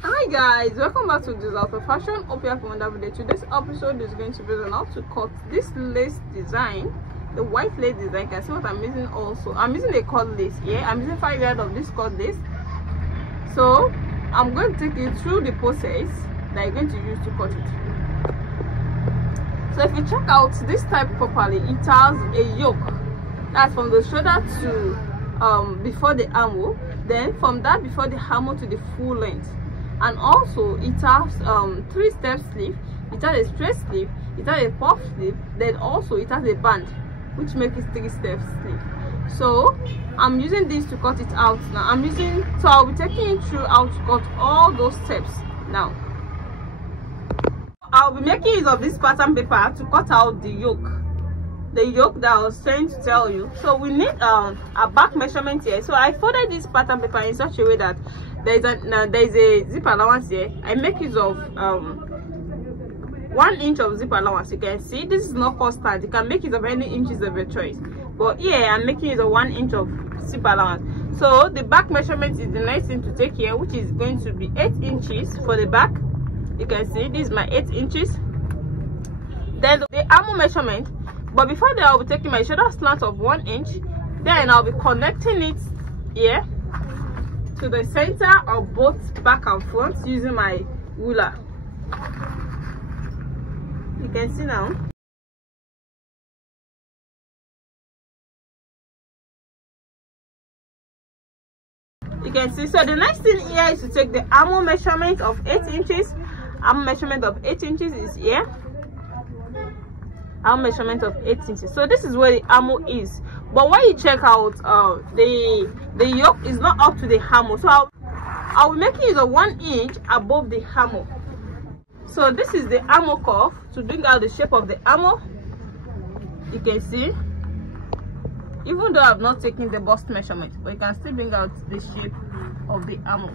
Hi guys, welcome back to this Alpha Fashion. Hope you have a wonderful day. Today's episode is going to be on how to cut this lace design, the white lace design. You can see what I'm using. Also, I'm using a cut lace here. I'm using 5 yards of this cut lace. So I'm going to take you through the process that you're going to use to cut it. So if you check out this type properly, it has a yoke that's from the shoulder to before the armhole, then from that before the armhole to the full length. And also it has 3-step sleeve, it has a straight sleeve, it has a puff sleeve, then also it has a band which makes it 3-step sleeve. So I'm using this to cut it out now. So I'll be taking you through how to cut all those steps now. I'll be making use of this pattern paper to cut out the yoke that I was trying to tell you. So we need a back measurement here. So I folded this pattern paper in such a way that there is a zip allowance here. I make use of 1 inch of zip allowance. You can see this is not constant. You can make use of any inches of your choice, but here I'm making use of 1 inch of zip allowance. So the back measurement is the next thing to take here, which is going to be 8 inches for the back. You can see this is my 8 inches. Then the armhole measurement, but before that I'll be taking my shoulder slant of 1 inch. Then I'll be connecting it here to the center of both back and front using my ruler. You can see now. You can see. So the next thing here is to take the armhole measurement of 8 inches. Armhole measurement of 8 inches is here. Armhole measurement of 8 inches. So this is where the armhole is. But when you check out, the yoke is not up to the armhole. So I'll be making use of 1 inch above the armhole. So this is the armhole curve to bring out the shape of the armhole. You can see, even though I've not taken the bust measurement, but you can still bring out the shape of the armhole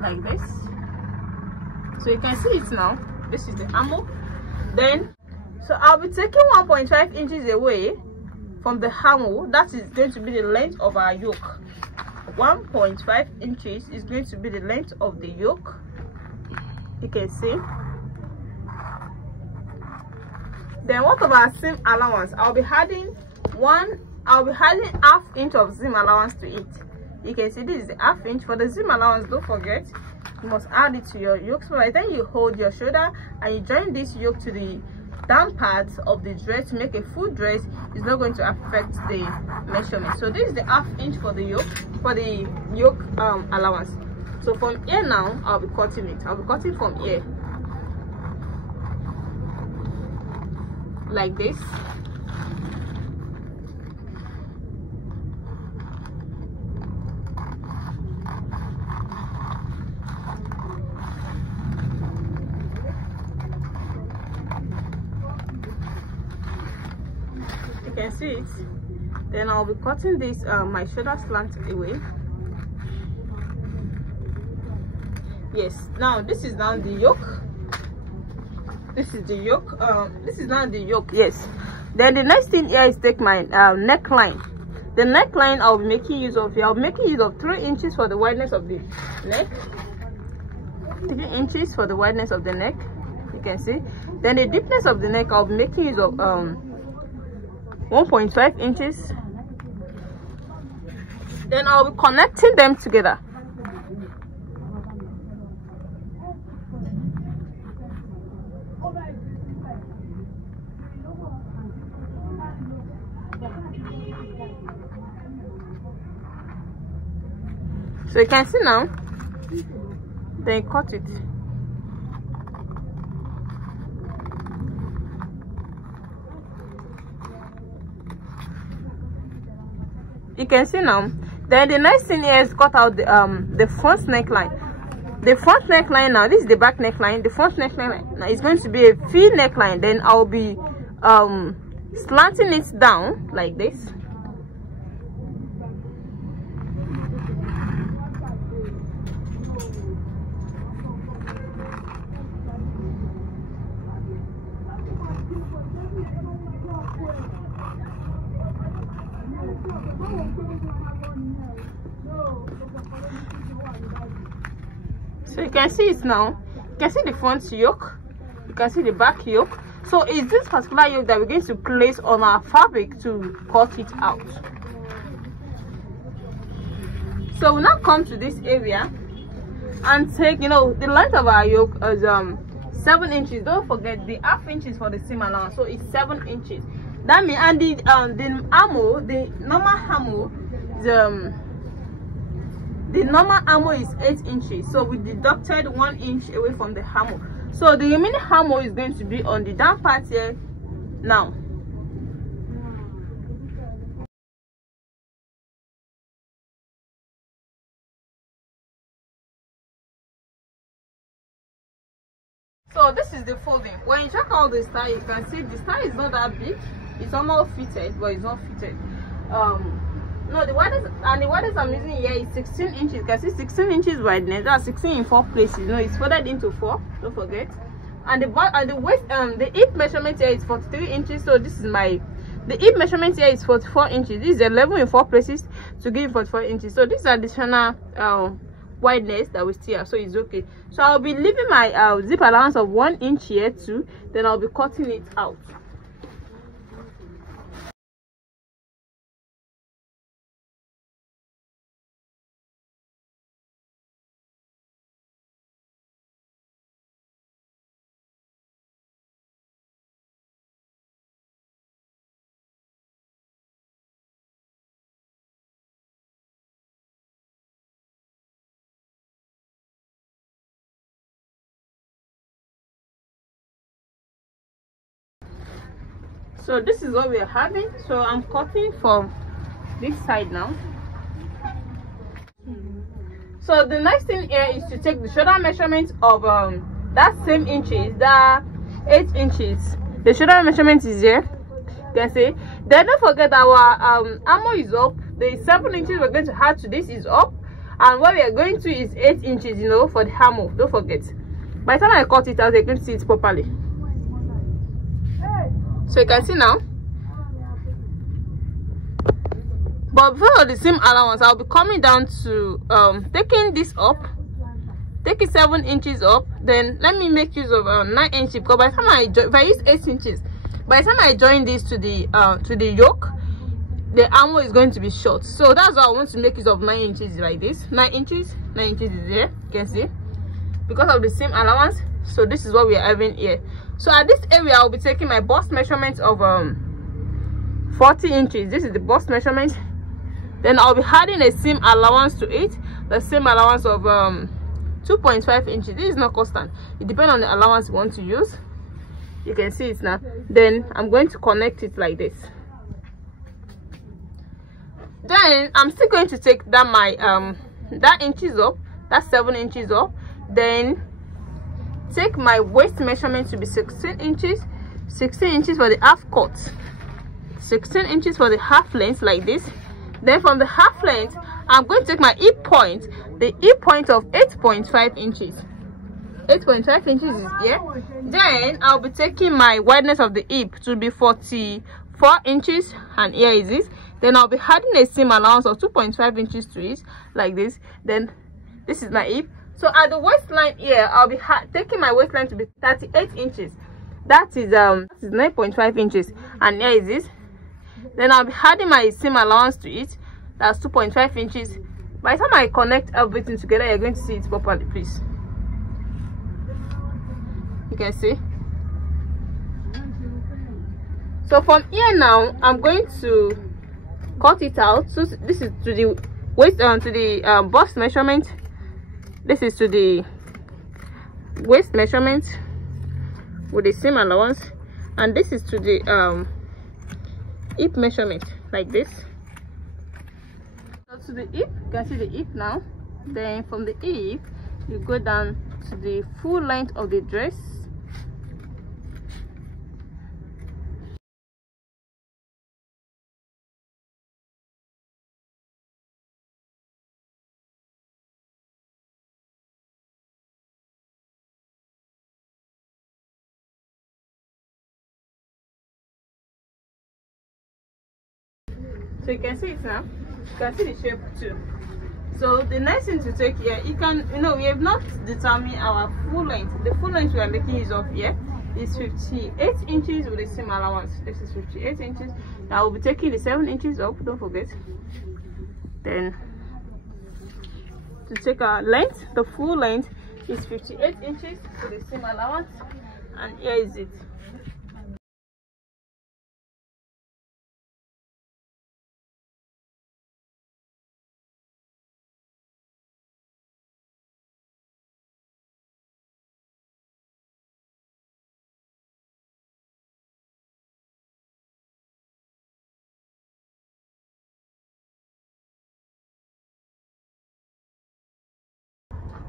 like this. So you can see it now. This is the armhole. Then so I'll be taking 1.5 inches away from the armhole. That is going to be the length of our yoke. 1.5 inches is going to be the length of the yoke. You can see. Then what about seam allowance? I'll be adding half inch of seam allowance to it. You can see this is the half inch. For the seam allowance, don't forget you must add it to your yoke. So by then you hold your shoulder and you join this yoke to the down parts of the dress to make a full dress. Is not going to affect the measurement. So this is the half inch for the yoke allowance. So from here now I'll be cutting it. I'll be cutting from here like this. You can see it. Then I'll be cutting this my shoulder slant away. Yes, now this is now the yoke. This is the yoke. This is now the yoke. Yes. Then the next thing here is take my neckline. The neckline I'll be making use of here. I'll be making use of 3 inches for the wideness of the neck. 3 inches for the wideness of the neck. You can see. Then the deepness of the neck I'll be making use of 1.5 inches. Then I'll be connecting them together. So you can see now. Then cut it. You can see now. Then the next thing here is cut out the front neckline. The front neckline now, this is the back neckline. The front neckline now is going to be a V neckline. Then I'll be slanting it down like this. So you can see it now. You can see the front yoke, you can see the back yoke. So it's this particular yoke that we're going to place on our fabric to cut it out. So we'll now come to this area and take, you know, the length of our yoke is 7 inches. Don't forget the half inches for the seam allowance, so it's 7 inches. That means, and the armor, the normal armor is the normal armor is 8 inches, so we deducted 1 inch away from the armor. So the remaining armor is going to be on the down part here now. So this is the folding. When you check out the style, you can see the style is not that big. It's almost fitted, but it's not fitted. No, the widest, and the widest I'm using here is 16 inches. You can see 16 inches wideness. That's 16 in 4 places. You know, it's folded into 4. Don't forget. And the waist, the hip measurement here is 43 inches. So this is the hip measurement here is 44 inches. This is 11 in 4 places to give 44 inches. So this is additional wideness that we still have, so it's okay. So I'll be leaving my zip allowance of 1 inch here too. Then I'll be cutting it out. So this is what we are having. So I'm cutting from this side now. So the next thing here is to take the shoulder measurement of that same inches, that 8 inches. The shoulder measurement is here. You can see. Then don't forget our armor is up. The 7 inches we're going to add to this is up, and what we are going to is 8 inches, you know, for the armor. Don't forget. By the time I cut it out, you can see it properly. So you can see now. But before the seam allowance, I'll be coming down to taking this up, taking 7 inches up. Then let me make use of 9 inches, because by the time if I use 8 inches, by the time I join this to the yoke, the armor is going to be short. So that's why I want to make use of 9 inches like this. 9 inches is there. You can see, because of the seam allowance. So this is what we are having here. So at this area, I'll be taking my bust measurement of 40 inches. This is the bust measurement. Then I'll be adding a seam allowance to it, the seam allowance of 2.5 inches. This is not constant. It depends on the allowance you want to use. You can see it now. Then I'm going to connect it like this. Then I'm still going to take that that inches up, that's 7 inches up. Then take my waist measurement to be 16 inches, 16 inches for the half cut, 16 inches for the half length like this. Then from the half length, I'm going to take my hip point, the hip point of 8.5 inches. 8.5 inches is here. Then I'll be taking my wideness of the hip to be 44 inches, and here is it. Then I'll be adding a seam allowance of 2.5 inches to it like this. Then this is my hip. So at the waistline here, I'll be taking my waistline to be 38 inches. That is 9.5 inches, and here is it. Then I'll be adding my seam allowance to it. That's 2.5 inches. By the time I connect everything together, you're going to see it properly, please. You can see. So from here now, I'm going to cut it out. So this is to the waist, to the bust measurement. This is to the waist measurement with the seam allowance, and this is to the hip measurement like this. So to the hip, you can see the hip now. Then from the hip, you go down to the full length of the dress. So you can see it now. You can see the shape too. So the next thing to take here, you can, we have not determined our full length. The full length we are making use of here is 58 inches with the same allowance. This is 58 inches. Now we'll be taking the 7 inches up, don't forget. Then to take our length, the full length is 58 inches with the same allowance, and here is it.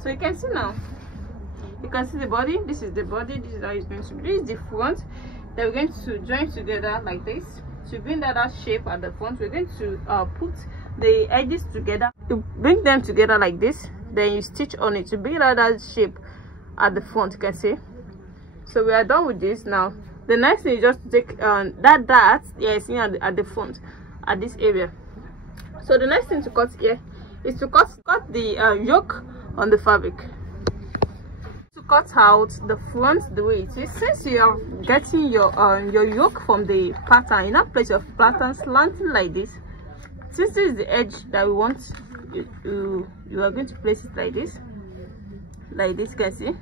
So you can see now, you can see the body. This is the body, this is how it's going to be. This is the front. Then we're going to join together like this to bring that shape at the front. We're going to put the edges together to bring them together like this. Then you stitch on it to bring that shape at the front. You can see. So we are done with this. Now the next thing is just to take that yes, at the front, at this area. So the next thing to cut here is to cut the yoke on the fabric. To cut out the front the way it is, since you are getting your yoke from the pattern, in that place of pattern slanting like this, since this is the edge that we want, you are going to place it like this, you can see.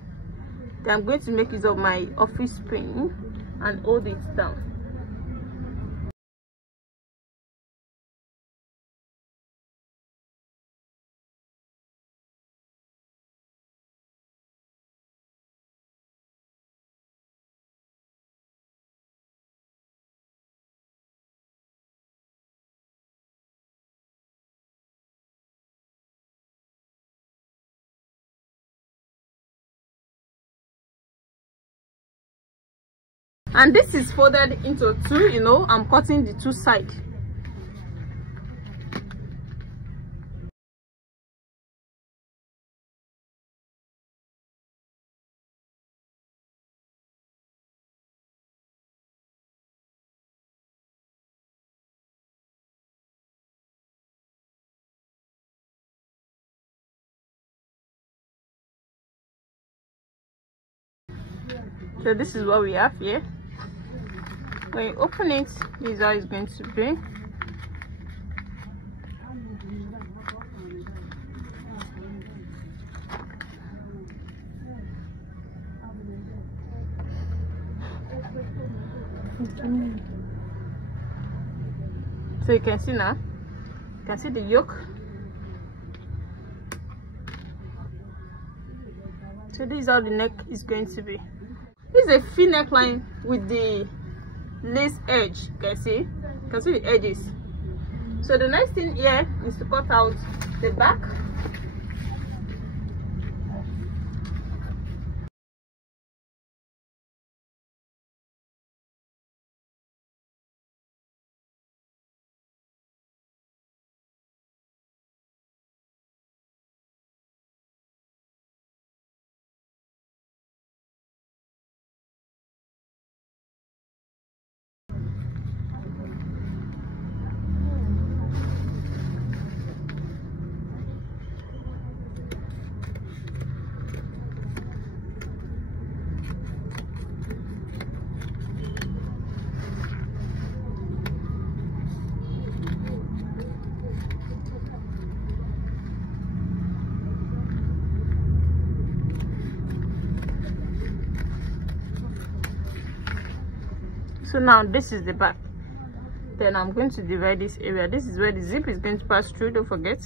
Then I'm going to make use of my office pin and hold it down. And this is folded into two, I'm cutting the two sides. So this is what we have here. When you open it, this is how it's going to be. So you can see now, you can see the yoke. So this is how the neck is going to be. This is a V neckline with the lace edge. You can see the edges. So the next thing here is to cut out the back. So now this is the back. Then I'm going to divide this area. This is where the zip is going to pass through, don't forget.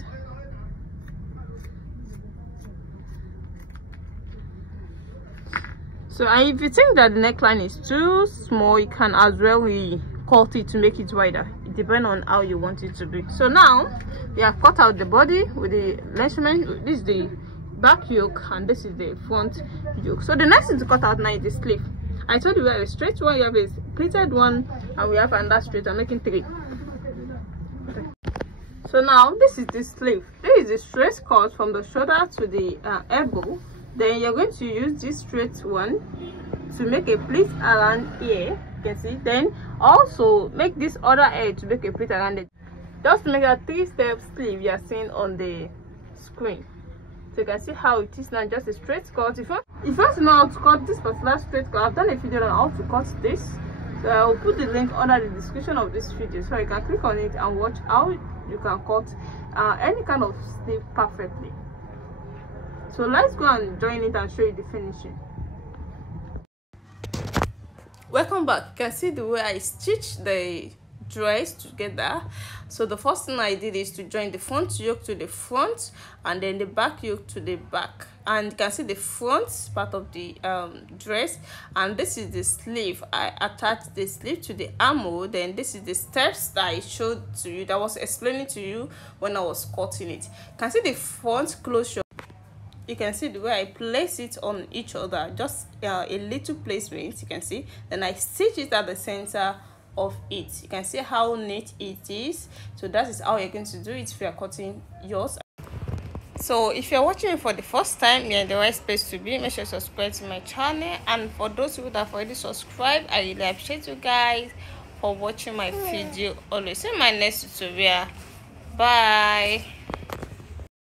So if you think that the neckline is too small, you can as well cut it to make it wider. It depends on how you want it to be. So now we have cut out the body with the measurement. This is the back yoke and this is the front yoke. So the next thing to cut out now is the sleeve. I told you we have a straight one, you have a pleated one, and we have another straight. I'm making 3. Okay. So now this is the sleeve. This is the straight cut from the shoulder to the elbow. Then you're going to use this straight one to make a pleat around here. You can see. Then also make this other edge to make a pleat around it. Just to make a 3-step sleeve you are seeing on the screen. So you can see how it is now, just a straight cut. If you want to know how to cut this particular straight cut, I've done a video on how to cut this. So I will put the link under the description of this video, so you can click on it and watch how you can cut any kind of sleeve perfectly. So let's go and join it and show you the finishing. Welcome back. You can see the way I stitched the dress together. So the first thing I did is to join the front yoke to the front and then the back yoke to the back, and you can see the front part of the dress, and this is the sleeve. I attached the sleeve to the armhole. Then this is the steps that I showed to you, that was explaining to you when I was cutting it. You can see the front closure. You can see the way I place it on each other, just a little placement. You can see, then I stitch it at the center of it. You can see how neat it is. So that is how you're going to do it if you're cutting yours. So if you're watching for the first time, you're in the right place to be. Make sure to subscribe to my channel, and for those who have already subscribed, I really appreciate you guys for watching my video. Always see my next tutorial. Bye.